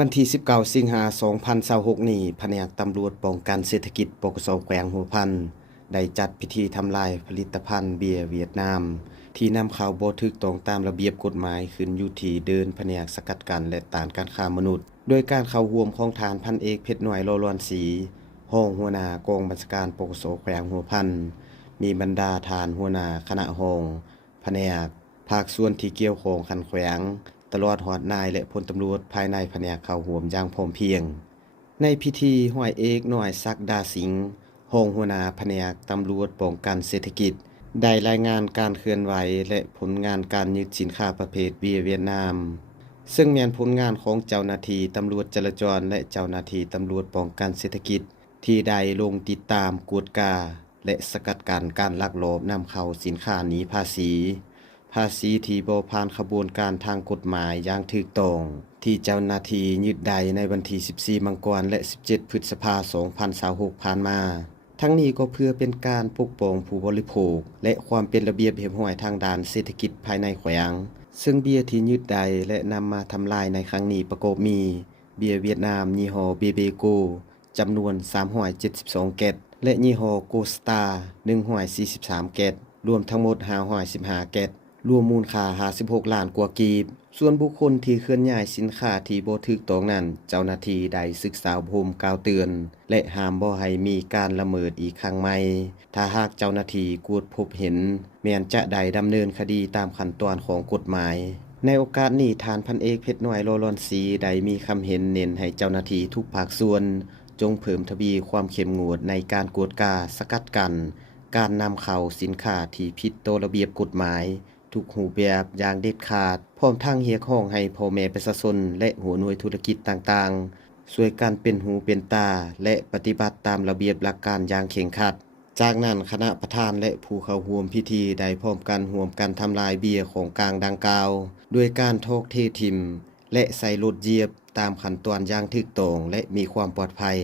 วันที่19สิงหาคม2026นี้แผนกตำรวจป้องกันเศรษฐกิจปกสแขวงหัวพันได้จัดพิธีทำลายผลิตภัณฑ์เบียร์เวียดนามที่นำเข้าบ่ถูกต้องตามระเบียบกฎหมายขึ้นอยู่ที่เดินแผนกสกัดกั้นและต้านการค้ามนุษย์โดยการเข้าร่วมของทานพันเอกเพชรน้อยโลลอนศรีรองหัวหน้ากองบัญชาการปกสแขวงหัวพันมีบรรดาทานหัวหน้าคณะรองแผนกภาคส่วนที่เกี่ยวข้องคันแขวงตลอดหอดนายและพลตำรวจภายในแผนกเข้าร่วมอย่างพร้อมเพรียงในพิธีห้อยเอกน้อยศักดาสิงห์รองหัวหน้าแผนกตำรวจป้องกันเศรษฐกิจได้รายงานการเคลื่อนไหวและผลงานการยึดสินค้าประเภทเบียร์เวียดนามซึ่งแม่นผลงานของเจ้าหน้าที่ตำรวจจราจรและเจ้าหน้าที่ตำรวจป้องกันเศรษฐกิจที่ได้ลงติดตามกวดกาและสกัดกั้นการลักลอบนำเข้าสินค้าหนีภาษีที่บ่ผ่านขบวนการทางกฎหมายอย่างถูกต้องที่เจ้าหน้าที่ยึดได้ในวันที่14มังกรและ17พฤษภาคม2026ผ่านมาทั้งนี้ก็เพื่อเป็นการปกป้องผู้บริโภคและความเป็นระเบียบเรียบร้อยทางด้านเศรษฐกิจภายในแขวงซึ่งเบียร์ที่ยึดได้และนำมาทำลายในครั้งนี้ประกอบมีเบียร์เวียดนามยี่ห้อเบเบโกจำนวน372แก็ตและยี่ห้อโกสตา143แก็ตรวมทั้งหมด515แก็ตรวมมูลค่า56ล้านกว่ากีบส่วนบุคคลที่เคลื่อนย้ายสินค้าที่บ่ถูกต้องนั้นเจ้าหน้าที่ได้ศึกษาอบรมกล่าวเตือนและห้ามบ่ให้มีการละเมิดอีกครั้งใหม่ถ้าหากเจ้าหน้าที่กวดพบเห็นแม้นจะได้ดำเนินคดีตามขั้นตอนของกฎหมายในโอกาสนี้ทานพันเอกเพชรน้อยโลลอนศรีได้มีคำเห็นเน้นให้เจ้าหน้าที่ทุกภาคส่วนจงเพิ่มทวีความเข้มงวดในการกวดกาสกัดกั้นการนำเข้าสินค้าที่ผิดต่อระเบียบกฎหมายทุกรูปแบบอย่างเด็ดขาดพร้อมทั้งเรียกร้องให้พ่อแม่ประชาชนและหัวหน่วยธุรกิจต่างๆช่วยกันเป็นหูเป็นตาและปฏิบัติตามระเบียบหลักการอย่างเคร่งครัดจากนั้นคณะประธานและผู้เข้าร่วมพิธีได้พร้อมกันร่วมกันทำลายเบียร์ของกลางดังกล่าวด้วยการทอกเททิมและใส่รถเหยียบตามขั้นตอนอย่างถูกต้องและมีความปลอดภัย